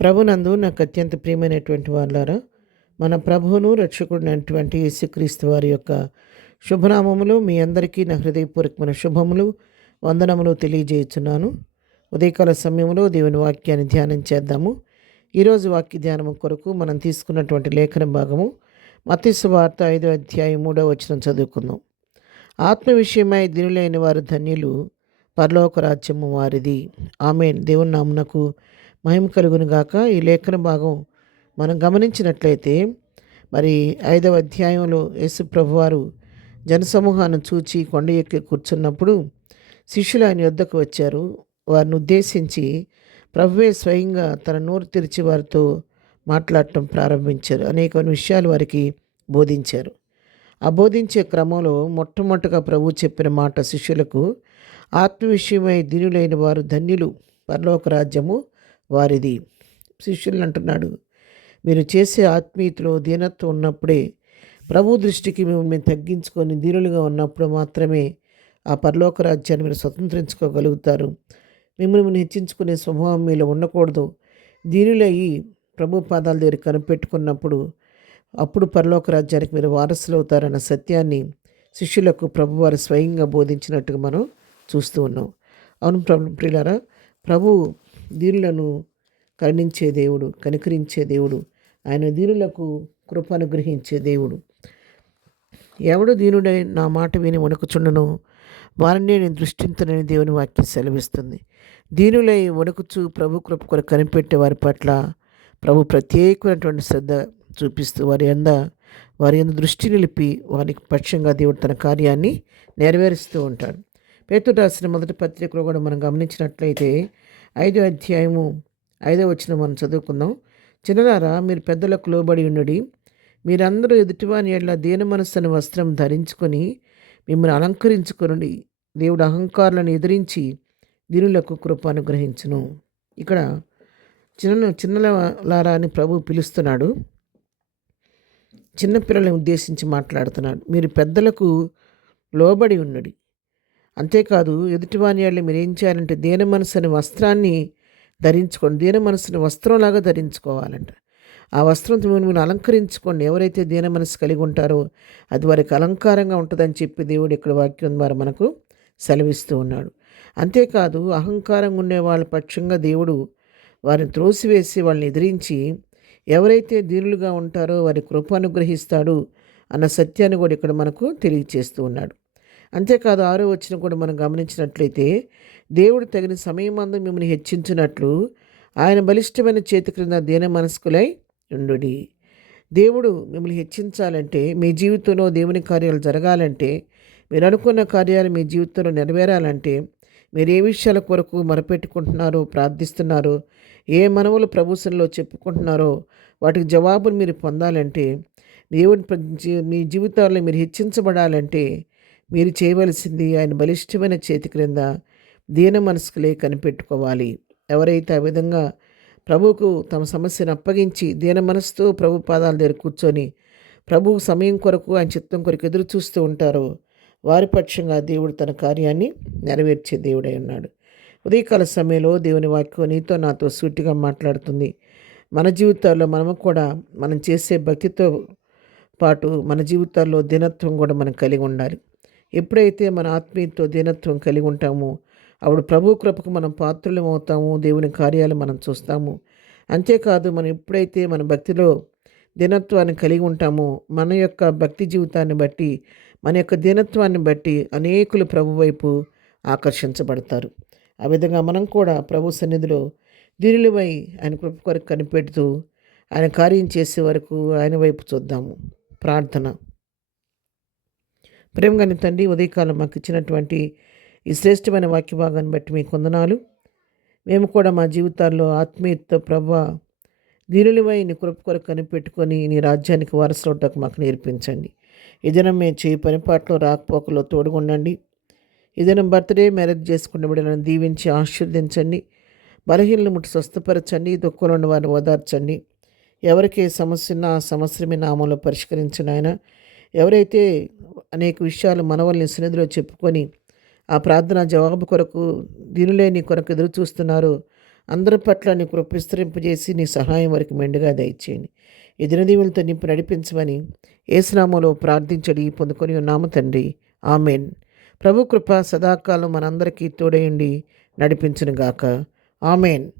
ప్రభునందు నాకు అత్యంత ప్రియమైనటువంటి వాళ్ళారా, మన ప్రభువును రక్షకుడినటువంటి యేసుక్రీస్తు వారి యొక్క శుభనామములు మీ అందరికీ నా హృదయపూర్వకమైన శుభములు, వందనములు తెలియజేయుచున్నాను. ఉదయకాల సమయంలో దేవుని వాక్యాన్ని ధ్యానం చేద్దాము. ఈరోజు వాక్య ధ్యానము కొరకు మనం తీసుకున్నటువంటి లేఖన భాగము మత్తయి సువార్త 5వ అధ్యాయం 3వ వచనం చదువుకుందాం. ఆత్మ విషయమై దీనులైన వారు ధన్యులు, పరలోక రాజ్యము వారిది. ఆమేన్. దేవుని నామునకు మహిమ కలుగును గాక. ఈ లేఖన భాగం మనం గమనించినట్లయితే మరి 5వ అధ్యాయంలో యేసు ప్రభువారు జనసమూహాన్ని చూచి కొండ ఎక్కి కూర్చున్నప్పుడు శిష్యులు ఆయన యొద్దకు వచ్చారు. వారిని ఉద్దేశించి ప్రభువే స్వయంగా తన నోరు తెరిచి వారితో మాట్లాడటం ప్రారంభించారు. అనేక విషయాలు వారికి బోధించారు. ఆ బోధించే క్రమంలో మొట్టమొదటగా ప్రభు చెప్పిన మాట శిష్యులకు, ఆత్మ విషయమై దీనులైన వారు ధన్యులు, పరలోక రాజ్యము వారిది. శిష్యులు అంటున్నాడు, మీరు చేసే ఆత్మీయతలో దీనత్వం ఉన్నప్పుడే, ప్రభు దృష్టికి మిమ్మల్ని తగ్గించుకొని దీనులుగా ఉన్నప్పుడు మాత్రమే ఆ పరలోక రాజ్యాన్ని మీరు స్వతంత్రించుకోగలుగుతారు. మిమ్మల్ని హెచ్చించుకునే స్వభావం మీలో ఉండకూడదు. దీనులయ్యి ప్రభు పాదాల దగ్గర కనిపెట్టుకున్నప్పుడు అప్పుడు పరలోక రాజ్యానికి మీరు వారసులు అవుతారన్న సత్యాన్ని శిష్యులకు ప్రభువారు స్వయంగా బోధించినట్టుగా మనం చూస్తూ ఉన్నాం. అవును ప్రియులారా, ప్రభు దీనులను కరుణించే దేవుడు, కనికరించే దేవుడు. ఆయన దీనులకు కృప అనుగ్రహించే దేవుడు. ఎవడు దీనుడై నా మాట విని వణుకుచుండను వారిని నేను దృష్టించనని దేవుని వాక్యం సెలవిస్తుంది. దీనులై వణుకుచు ప్రభు కృప కొరకు కనిపెట్టే వారి పట్ల ప్రభు ప్రత్యేకమైనటువంటి శ్రద్ధ చూపిస్తూ వారి యందు దృష్టి నిలిపి వారికి పక్షంగా దేవుడు తన కార్యాన్ని నెరవేరుస్తూ ఉంటాడు. పేతురు రాసిన మొదటి పత్రికలో కూడా మనం గమనించినట్లయితే 5వ అధ్యాయము 5వ వచనం మనం చదువుకుందాం. చిన్నలారా, మీరు పెద్దలకు లోబడి ఉండుడి. మీరందరూ ఎదుటివాని ఎడల దీన మనస్సు అనే వస్త్రం ధరించుకొని మిమ్మల్ని అలంకరించుకొనుడి. దేవుడు అహంకారులను ఎదిరించి దీనులకు కృప అనుగ్రహించును. ఇక్కడ చిన్నలారా అని ప్రభు పిలుస్తున్నాడు. చిన్నపిల్లలను ఉద్దేశించి మాట్లాడుతున్నాడు. మీరు పెద్దలకు లోబడి ఉండుడి. అంతేకాదు, ఎదుటివాని ఎడల మీరు ఏం చేయాలంటే దీన మనసు అనే వస్త్రాన్ని ధరించుకోండి. దీన మనసుని వస్త్రంలాగా ధరించుకోవాలంట. ఆ వస్త్రం మిమ్మల్ని అలంకరించుకోండి. ఎవరైతే దీన మనసు కలిగి ఉంటారో అది వారికి అలంకారంగా ఉంటుందని చెప్పి దేవుడు ఇక్కడ వాక్యం ద్వారా మనకు సెలవిస్తూ ఉన్నాడు. అంతేకాదు, అహంకారంగా ఉండే వాళ్ళ పక్షంగా దేవుడు వారిని త్రోసివేసి వాళ్ళని ఎదిరించి ఎవరైతే దీనులుగా ఉంటారో వారి కృప అనుగ్రహిస్తాడు అన్న సత్యాన్ని కూడా ఇక్కడ మనకు తెలియచేస్తూ ఉన్నాడు. అంతేకాదు, 6వ వచనం కూడా మనం గమనించినట్లయితే, దేవుడు తగిన సమయమందు మిమ్మల్ని హెచ్చించినట్లు ఆయన బలిష్టమైన చేతి క్రింద దీన మనస్కులై ఉండుడి. దేవుడు మిమ్మల్ని హెచ్చించాలంటే, మీ జీవితంలో దేవుని కార్యాలు జరగాలంటే, మీరు అనుకున్న కార్యాలు మీ జీవితంలో నెరవేరాలంటే, మీరు ఏ విషయాల కొరకు మొరపెట్టుకుంటున్నారో, ప్రార్థిస్తున్నారో, ఏ మనవులు ప్రభుత్వంలో చెప్పుకుంటున్నారో వాటికి జవాబును మీరు పొందాలంటే, దేవుని మీ జీవితాల్లో మీరు హెచ్చించబడాలంటే మీరు చేయవలసింది ఆయన బలిష్టమైన చేతి క్రింద దీన మనస్కులే కనిపెట్టుకోవాలి. ఎవరైతే ఆ విధంగా ప్రభువుకు తమ సమస్యను అప్పగించి దీన మనసుతో ప్రభు పాదాల దగ్గర కూర్చొని ప్రభు సమయం కొరకు ఆయన చిత్తం కొరకు ఎదురు చూస్తూ ఉంటారో వారి పక్షంగా దేవుడు తన కార్యాన్ని నెరవేర్చే దేవుడై ఉన్నాడు. ఉదయకాల సమయంలో దేవుని వాక్యం నీతో నాతో సూటిగా మాట్లాడుతుంది. మన జీవితాల్లో మనము కూడా మనం చేసే భక్తితో పాటు మన జీవితాల్లో దీనత్వం కూడా మనం కలిగి ఉండాలి. ఎప్పుడైతే మన ఆత్మీయతో దీనత్వం కలిగి ఉంటామో అప్పుడు ప్రభు కృపకు మనం పాత్రలం అవుతాము. దేవుని కార్యాలు మనం చూస్తాము. అంతేకాదు, మనం ఎప్పుడైతే మన భక్తిలో దీనత్వాన్ని కలిగి ఉంటామో మన యొక్క భక్తి జీవితాన్ని బట్టి, మన యొక్క దీనత్వాన్ని బట్టి అనేకులు ప్రభు వైపు ఆకర్షించబడతారు. ఆ విధంగా మనం కూడా ప్రభు సన్నిధిలో దీనులమై ఆయన కృప కొరకు కనిపెడుతూ ఆయన కార్యం చేసే వరకు ఆయన వైపు చూద్దాము. ప్రార్థన. ప్రేమగల తండ్రి, ఉదయకాలం మాకు ఇచ్చినటువంటి ఈ శ్రేష్టమైన వాక్య భాగాన్ని బట్టి మీకు వందనాలు. మేము కూడా మా జీవితాల్లో ఆత్మీయతతో ప్రభువా దీనులమై నీ కృప కొరకు కనిపెట్టుకొని నీ రాజ్యానికి వారసులవుటకు మాకు నేర్పించండి. ఈ దినం మేము చేయి పనిపాట్లో రాకపోకలో తోడుగుండండి. ఈ దినం బర్త్డే, మ్యారేజ్ చేసుకున్న బిడ్డలను దీవించి ఆశీర్వదించండి. బలహీనలు ముట్టి స్వస్థపరచండి. దుఃఖంలో ఉన్న వారిని ఓదార్చండి. ఎవరికి ఏ సమస్య ఉన్నా ఆ సమస్య మీ నామంలో పరిష్కరించిన ఆయన. ఎవరైతే అనేక విషయాలు మనవల్ని సన్నిధిలో చెప్పుకొని ఆ ప్రార్థన జవాబు కొరకు దీనులే నీ కొరకు ఎదురు చూస్తున్నారో అందరి పట్ల నీ కృప విస్తరింపజేసి నీ సహాయం వరకు మెండుగా దయచేయండి. ఈ దినదీవులతో నింపు నడిపించమని యేసునామములో ప్రార్థించడి పొందుకొని ఉన్నాము తండ్రి. ఆమెన్. ప్రభు కృప సదాకాలం మనందరికీ తోడయుండి నడిపించునుగాక. ఆమెన్.